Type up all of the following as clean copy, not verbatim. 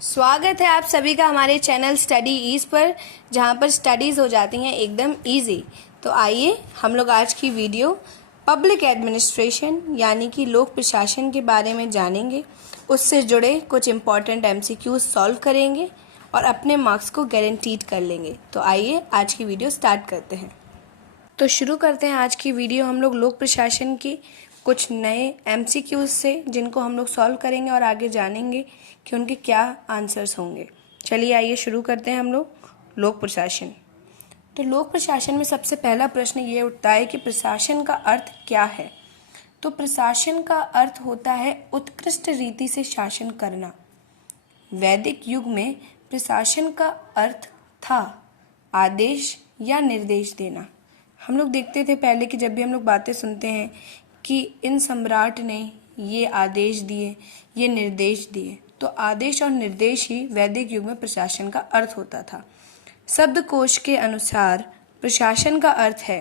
स्वागत है आप सभी का हमारे चैनल स्टडी ईज पर, जहां पर स्टडीज़ हो जाती हैं एकदम इजी। तो आइए हम लोग आज की वीडियो पब्लिक एडमिनिस्ट्रेशन यानी कि लोक प्रशासन के बारे में जानेंगे। उससे जुड़े कुछ इम्पॉर्टेंट एमसीक्यूज सॉल्व करेंगे और अपने मार्क्स को गारंटीड कर लेंगे। तो आइए आज की वीडियो स्टार्ट करते हैं। तो शुरू करते हैं आज की वीडियो हम लोग लोक प्रशासन की कुछ नए एमसीक्यूज से, जिनको हम लोग सॉल्व करेंगे और आगे जानेंगे कि उनके क्या आंसर्स होंगे। चलिए आइए शुरू करते हैं हम लोग लोक प्रशासन। तो लोक प्रशासन में सबसे पहला प्रश्न ये उठता है कि प्रशासन का अर्थ क्या है। तो प्रशासन का अर्थ होता है उत्कृष्ट रीति से शासन करना। वैदिक युग में प्रशासन का अर्थ था आदेश या निर्देश देना। हम लोग देखते थे पहले कि जब भी हम लोग बातें सुनते हैं कि इन सम्राट ने ये आदेश दिए, ये निर्देश दिए, तो आदेश और निर्देश ही वैदिक युग में प्रशासन का अर्थ होता था। शब्दकोश के अनुसार प्रशासन का अर्थ है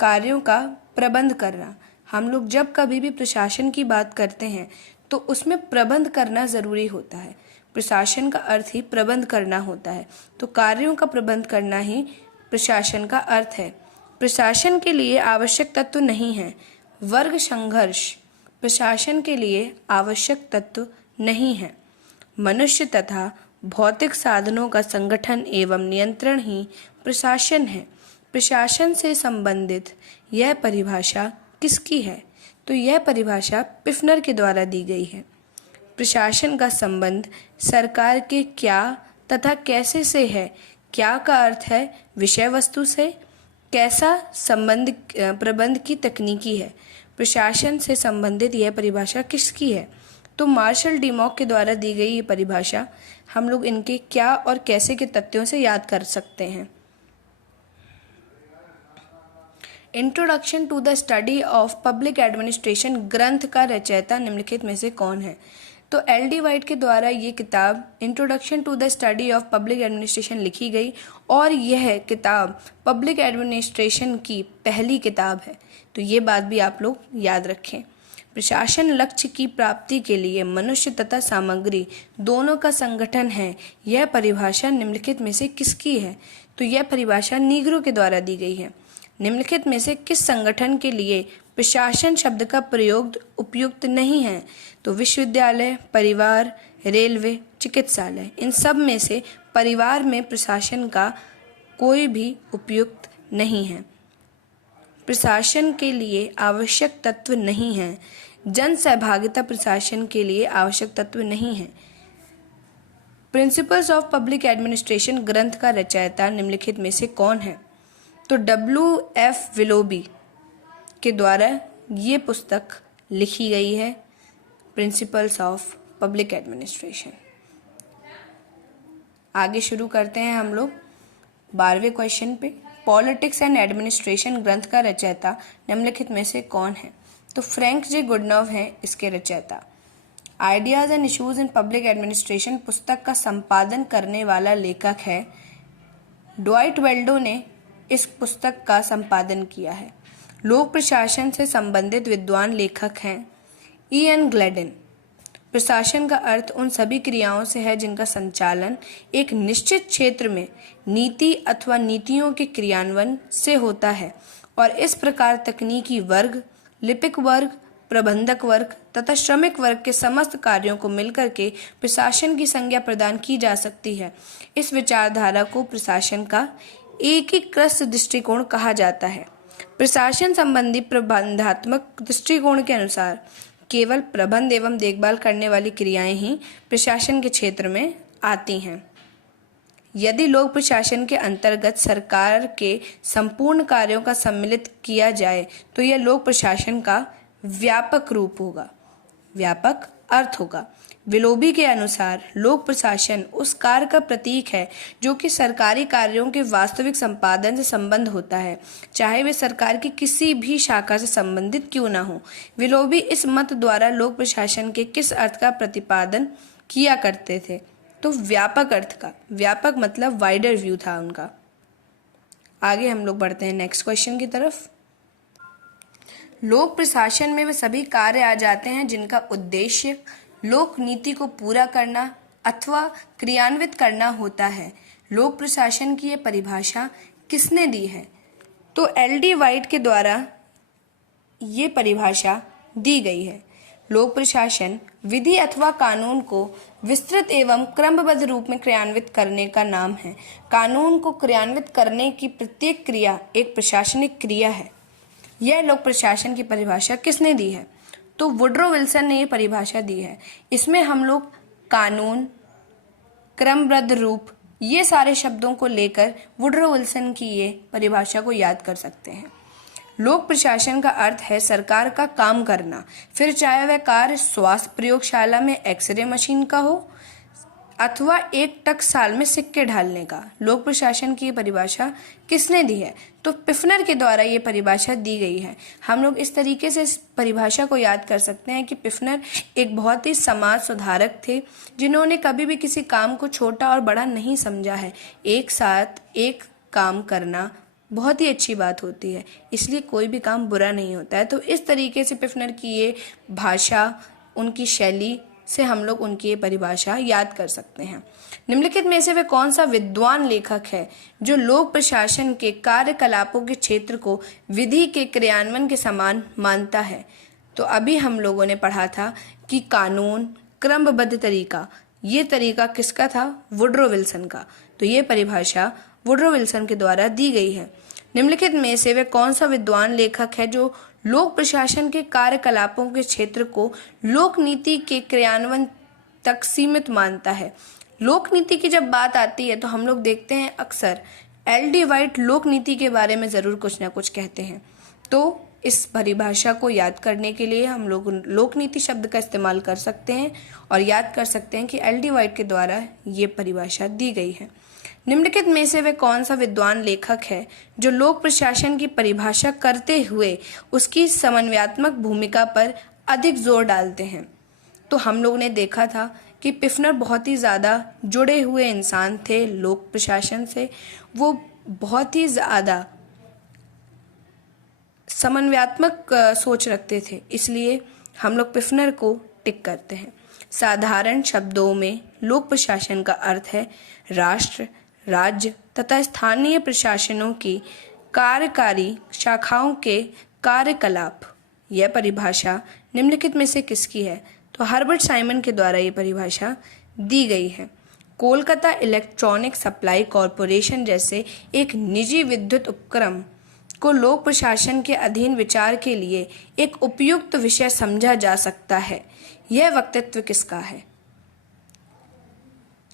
कार्यों का प्रबंध करना। हम लोग जब कभी भी प्रशासन की बात करते हैं तो उसमें प्रबंध करना ज़रूरी होता है। प्रशासन का अर्थ ही प्रबंध करना होता है, तो कार्यों का प्रबंध करना ही प्रशासन का अर्थ है। प्रशासन के लिए आवश्यक तत्व नहीं है। वर्ग संघर्ष प्रशासन के लिए आवश्यक तत्व नहीं है। मनुष्य तथा भौतिक साधनों का संगठन एवं नियंत्रण ही प्रशासन है। प्रशासन से संबंधित यह परिभाषा किसकी है? तो यह परिभाषा पिफनर के द्वारा दी गई है। प्रशासन का संबंध सरकार के क्या तथा कैसे से है। क्या का अर्थ है विषय वस्तु से, कैसा संबंध प्रबंध की तकनीकी है। प्रशासन से संबंधित यह परिभाषा किसकी है? तो मार्शल डिमॉक के द्वारा दी गई ये परिभाषा हम लोग इनके क्या और कैसे के तथ्यों से याद कर सकते हैं। Introduction to the study of public administration ग्रंथ का रचयिता निम्नलिखित में से कौन है? तो एल.डी. वाइट के द्वारा ये किताब introduction to the study of public administration लिखी गई और यह किताब पब्लिक एडमिनिस्ट्रेशन की पहली किताब है। तो ये बात भी आप लोग याद रखें। प्रशासन लक्ष्य की प्राप्ति के लिए मनुष्य तथा सामग्री दोनों का संगठन है। यह परिभाषा निम्नलिखित में से किसकी है? तो यह परिभाषा नीग्रो के द्वारा दी गई है। निम्नलिखित में से किस संगठन के लिए प्रशासन शब्द का प्रयोग उपयुक्त नहीं है? तो विश्वविद्यालय, परिवार, रेलवे, चिकित्सालय, इन सब में से परिवार में प्रशासन का कोई भी उपयुक्त नहीं है। प्रशासन के लिए आवश्यक तत्व नहीं है। जन सहभागिता प्रशासन के लिए आवश्यक तत्व नहीं है। प्रिंसिपल्स ऑफ पब्लिक एडमिनिस्ट्रेशन ग्रंथ का रचयिता निम्नलिखित में से कौन है? तो W.F. विलोबी के द्वारा ये पुस्तक लिखी गई है, प्रिंसिपल्स ऑफ पब्लिक एडमिनिस्ट्रेशन। आगे शुरू करते हैं हम लोग 12वें क्वेश्चन पे। पॉलिटिक्स एंड एडमिनिस्ट्रेशन ग्रंथ का रचयिता निम्नलिखित में से कौन है? तो फ्रैंक जे गुडनॉव हैं इसके रचयिता। Ideas and issues in public administration पुस्तक का संपादन करने वाला लेखक है ड्वाइट वेल्डो ने इस पुस्तक का संपादन किया है। लोक प्रशासन से संबंधित विद्वान लेखक हैं E.N. ग्लैडन। प्रशासन का अर्थ उन सभी क्रियाओं से है जिनका संचालन एक निश्चित क्षेत्र में नीति अथवा नीतियों के क्रियान्वयन से होता है और इस प्रकार तकनीकी वर्ग, लिपिक वर्ग, प्रबंधक वर्ग तथा श्रमिक वर्ग के समस्त कार्यों को मिलकर के प्रशासन की संज्ञा प्रदान की जा सकती है। इस विचारधारा को प्रशासन का एकीकृत दृष्टिकोण कहा जाता है। प्रशासन संबंधी प्रबंधात्मक दृष्टिकोण के अनुसार केवल प्रबंध एवं देखभाल करने वाली क्रियाएं ही प्रशासन के क्षेत्र में आती हैं। यदि लोक प्रशासन के अंतर्गत सरकार के संपूर्ण कार्यों का सम्मिलित किया जाए तो यह लोक प्रशासन का व्यापक रूप होगा, व्यापक अर्थ होगा। विलोबी के अनुसार लोक प्रशासन उस कार्य का प्रतीक है जो कि सरकारी कार्यों के वास्तविक संपादन से संबंध होता है, चाहे वे सरकार की किसी भी शाखा से संबंधित क्यों न हो। विलोबी इस मत द्वारा लोक प्रशासन के किस अर्थ का प्रतिपादन किया करते थे? तो व्यापक अर्थ का। व्यापक मतलब वाइडर व्यू था उनका। आगे हम लोग बढ़ते हैं नेक्स्ट क्वेश्चन की तरफ। लोक प्रशासन में वे सभी कार्य आ जाते हैं जिनका उद्देश्य लोक नीति को पूरा करना अथवा क्रियान्वित करना होता है। लोक प्रशासन की ये परिभाषा किसने दी है? तो एल.डी. वाइट के द्वारा ये परिभाषा दी गई है। लोक प्रशासन विधि अथवा कानून को विस्तृत एवं क्रमबद्ध रूप में क्रियान्वित करने का नाम है। कानून को क्रियान्वित करने की प्रत्येक क्रिया एक प्रशासनिक क्रिया है। यह लोक प्रशासन की परिभाषा किसने दी है? तो वुड्रो विल्सन ने ये परिभाषा दी है। इसमें हम लोग कानून, क्रमबद्ध रूप, ये सारे शब्दों को लेकर वुड्रो विल्सन की ये परिभाषा को याद कर सकते हैं। लोक प्रशासन का अर्थ है सरकार का काम करना, फिर चाहे वह कार्य स्वास्थ्य प्रयोगशाला में एक्सरे मशीन का हो अथवा एक टकसाल में सिक्के ढालने का। लोक प्रशासन की परिभाषा किसने दी है? तो पिफनर के द्वारा ये परिभाषा दी गई है। हम लोग इस तरीके से इस परिभाषा को याद कर सकते हैं कि पिफनर एक बहुत ही समाज सुधारक थे, जिन्होंने कभी भी किसी काम को छोटा और बड़ा नहीं समझा है। एक साथ एक काम करना बहुत ही अच्छी बात होती है, इसलिए कोई भी काम बुरा नहीं होता है। तो इस तरीके से पिफनर की ये भाषा, उनकी शैली से हम लोग उनकी ये परिभाषा याद कर सकते हैं। निम्नलिखित में से वह कौन सा विद्वान लेखक है जो लोक प्रशासन के कार्यकलापों के क्षेत्र को विधि के क्रियान्वयन के समान मानता है? तो अभी हम लोगों ने पढ़ा था कि कानून, क्रमबद्ध तरीका, ये तरीका किसका था? वुड्रो विल्सन का। तो ये परिभाषा वुड्रो विल्सन के द्वारा दी गई है। निम्नलिखित में से वह कौन सा विद्वान लेखक है जो लोक प्रशासन के कार्यकलापों के क्षेत्र को लोक नीति के क्रियान्वयन तक सीमित मानता है? लोक नीति की जब बात आती है तो हम लोग देखते हैं अक्सर एल.डी. वाइट लोक नीति के बारे में ज़रूर कुछ ना कुछ कहते हैं। तो इस परिभाषा को याद करने के लिए हम लोग लोक नीति शब्द का इस्तेमाल कर सकते हैं और याद कर सकते हैं कि एल.डी. वाइट के द्वारा ये परिभाषा दी गई है। निम्नलिखित में से वह कौन सा विद्वान लेखक है जो लोक प्रशासन की परिभाषा करते हुए उसकी समन्वयात्मक भूमिका पर अधिक जोर डालते हैं? तो हम लोग ने देखा था कि पिफनर बहुत ही ज़्यादा जुड़े हुए इंसान थे लोक प्रशासन से। वो बहुत ही ज़्यादा समन्वयात्मक सोच रखते थे, इसलिए हम लोग पिफनर को टिक करते हैं। साधारण शब्दों में लोक प्रशासन का अर्थ है राष्ट्र, राज्य तथा स्थानीय प्रशासनों की कार्यकारी शाखाओं के कार्यकलाप। यह परिभाषा निम्नलिखित में से किसकी है? तो हर्बर्ट साइमन के द्वारा ये परिभाषा दी गई है। कोलकाता इलेक्ट्रॉनिक सप्लाई कॉरपोरेशन जैसे एक निजी विद्युत उपक्रम को लोक प्रशासन के अधीन विचार के लिए एक उपयुक्त विषय समझा जा सकता है। यह वक्तव्य किसका है?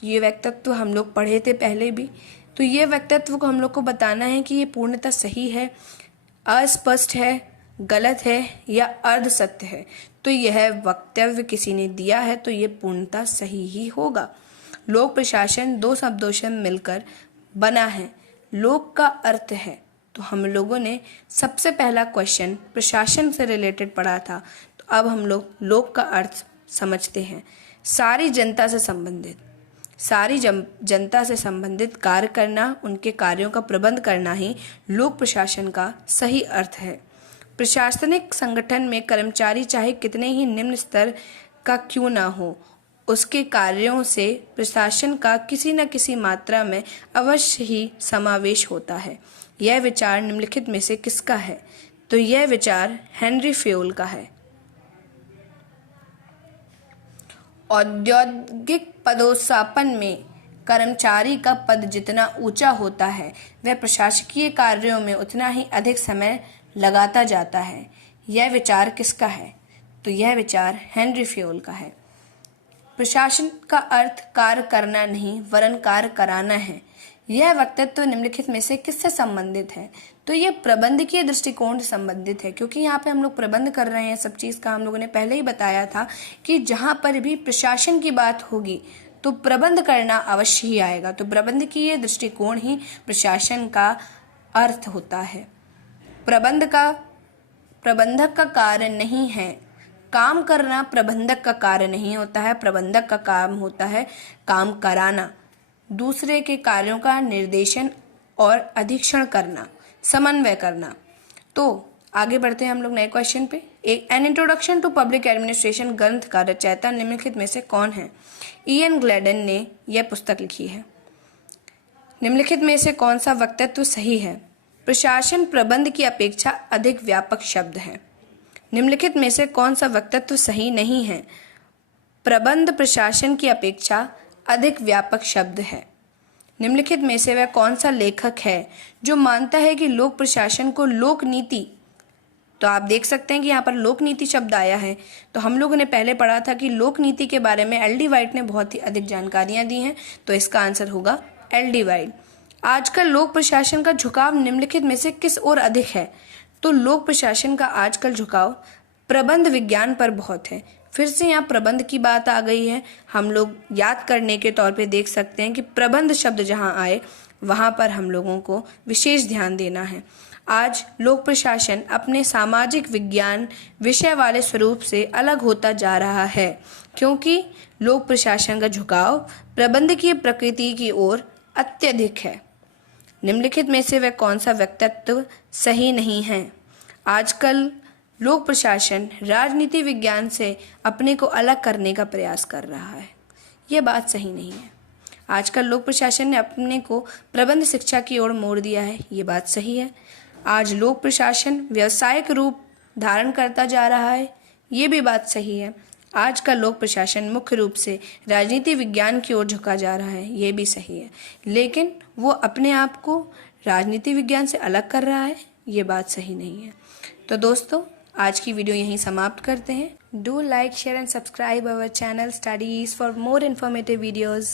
ये वक्तव्य हम लोग पढ़े थे पहले भी। तो ये वक्तव्य को हम लोग को बताना है कि ये पूर्णतः सही है, अस्पष्ट है, गलत है या अर्ध सत्य है। तो यह वक्तव्य किसी ने दिया है तो ये पूर्णतः सही ही होगा। लोक प्रशासन दो शब्दों से मिलकर बना है। लोक का अर्थ है, तो हम लोगों ने सबसे पहला क्वेश्चन प्रशासन से रिलेटेड पढ़ा था। तो अब हम लोग लोक का अर्थ समझते हैं। सारी जनता से संबंधित, सारी जनता से संबंधित कार्य करना, उनके कार्यों का प्रबंध करना ही लोक प्रशासन का सही अर्थ है। प्रशासनिक संगठन में कर्मचारी चाहे कितने ही निम्न स्तर का क्यों ना हो, उसके कार्यों से प्रशासन का किसी न किसी मात्रा में अवश्य ही समावेश होता है। यह विचार निम्नलिखित में से किसका है? तो यह विचार हेनरी फ्योल का है। औद्योगिक पदोत्थापन में कर्मचारी का पद जितना ऊंचा होता है, वह प्रशासकीय कार्यों में उतना ही अधिक समय लगाता जाता है। यह विचार किसका है? तो यह विचार हेनरी फ्योल का है। प्रशासन का अर्थ कार्य करना नहीं वरन कार्य कराना है। यह वक्तव्य निम्नलिखित में से किससे संबंधित है? तो ये प्रबंधकीय दृष्टिकोण से संबंधित है, क्योंकि यहाँ पे हम लोग प्रबंध कर रहे हैं सब चीज़ का। हम लोगों ने पहले ही बताया था कि जहाँ पर भी प्रशासन की बात होगी तो प्रबंध करना अवश्य ही आएगा। तो प्रबंधकीय दृष्टिकोण ही प्रशासन का अर्थ होता है। प्रबंधक का कार्य नहीं है काम करना, प्रबंधक का कार्य नहीं होता है। प्रबंधक का काम होता है काम कराना, दूसरे के कार्यों का निर्देशन और अधीक्षण करना, समन्वय करना। तो आगे बढ़ते हैं हम लोग नए क्वेश्चन पे। An introduction to public administration ग्रंथ का रचयिता निम्नलिखित में से कौन है? इयन ग्लैडन ने यह पुस्तक लिखी है। निम्नलिखित में से कौन सा वक्तव्य सही है? प्रशासन प्रबंध की अपेक्षा अधिक व्यापक शब्द है। निम्नलिखित में से कौन सा वक्तव्य सही नहीं है? प्रबंध प्रशासन की अपेक्षा अधिक व्यापक शब्द है। निम्नलिखित में से वह कौन सा लेखक है जो मानता है कि लोक प्रशासन को लोक नीति, तो आप देख सकते हैं कि यहाँ पर लोक नीति शब्द आया है, तो हम लोगों ने पहले पढ़ा था कि लोक नीति के बारे में एल डी वाइट ने बहुत ही अधिक जानकारियां दी हैं, तो इसका आंसर होगा एल डी वाइट। आजकल लोक प्रशासन का झुकाव निम्नलिखित में से किस ओर अधिक है? तो लोक प्रशासन का आजकल झुकाव प्रबंध विज्ञान पर बहुत है। फिर से यहाँ प्रबंध की बात आ गई है। हम लोग याद करने के तौर पे देख सकते हैं कि प्रबंध शब्द जहाँ आए वहाँ पर हम लोगों को विशेष ध्यान देना है। आज लोक प्रशासन अपने सामाजिक विज्ञान विषय वाले स्वरूप से अलग होता जा रहा है, क्योंकि लोक प्रशासन का झुकाव प्रबंधकीय प्रकृति की ओर अत्यधिक है। निम्नलिखित में से वह कौन सा वक्तव्य सही नहीं है? आजकल लोक प्रशासन राजनीति विज्ञान से अपने को अलग करने का प्रयास कर रहा है। यह बात सही नहीं है। आजकल लोक प्रशासन ने अपने को प्रबंध शिक्षा की ओर मोड़ दिया है। ये बात सही है। आज लोक प्रशासन व्यावसायिक रूप धारण करता जा रहा है। ये भी बात सही है। आज का लोक प्रशासन मुख्य रूप से राजनीति विज्ञान की ओर झुका जा रहा है। ये भी सही है, लेकिन वो अपने आप को राजनीति विज्ञान से अलग कर रहा है। ये बात सही नहीं है। तो दोस्तों, आज की वीडियो यहीं समाप्त करते हैं। Do like, share and subscribe our channel studies for more informative videos.